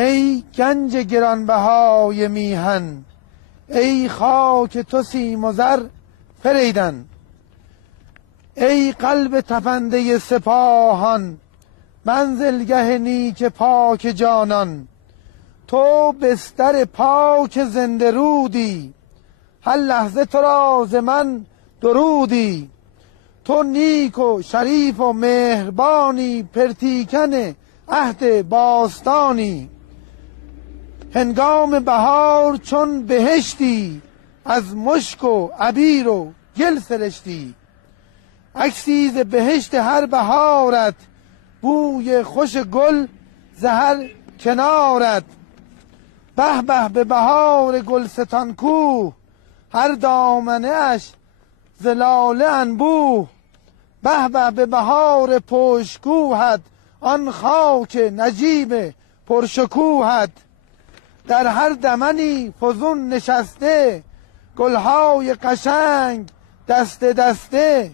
ای گنج گرانبهای میهن، ای خاک تو سیم و زر فریدن. ای قلب تپنده سپاهان، منزلگه نیک پاک جانان. تو بستر پاک زنده رودی، هر لحظه تو را ز من درودی. تو نیک و شریف و مهربانی، پرتیکن عهد باستانی. هنگام بهار چون بهشتی، از مشک و عبیر و گل سرشتی. عکسی ز بهشت هر بهارت، بوی خوش گل ز هر کنارت. به به به بهار گلستان کوه، هر دامنه اش ز لاله انبوه. به به به بهار پشتگوهت، آن خاک نجیب پرشکوهت. در هر دمنی فزون نشسته، گلهای قشنگ دسته دسته.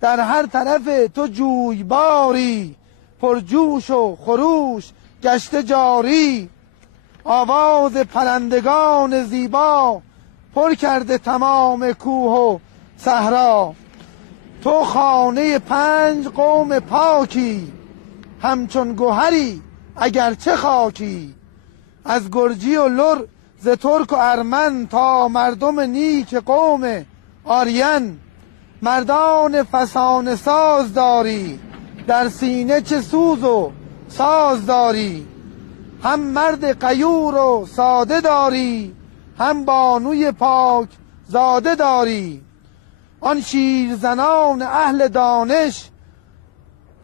در هر طرف تو جویباری، پرجوش و خروش گشته جاری. آواز پرندگان زیبا، پر کرده تمام کوه و صحرا. تو خانه 5 قوم پاکی، همچون گوهری اگرچه خاکی. از گرجی و لر، ز ترک و ارمن، تا مردم نیک قوم آرین. مردان فسانه ساز داری، در سینه چه سوز و ساز داری. هم مرد غیور و ساده داری، هم بانوی پاک زاده داری. آن شیرزنان اهل دانش،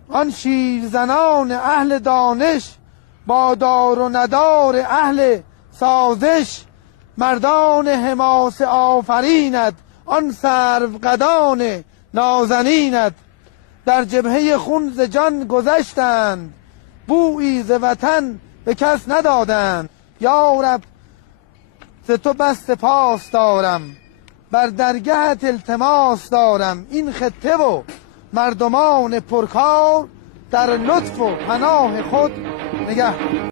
آن شیرزنان اهل دانش، با دار و ندار اهل سازش. مردان حماسه آفرینت، آن سروقدان نازنینت. در جبهه خون ز جان گذشتند، بویی ز وطن به کس ندادند. یا رب ز تو بس سپاس دارم، بر درگهت التماس دارم. این خطه و مردمان پرکار، در لطف و پناه خود نگه.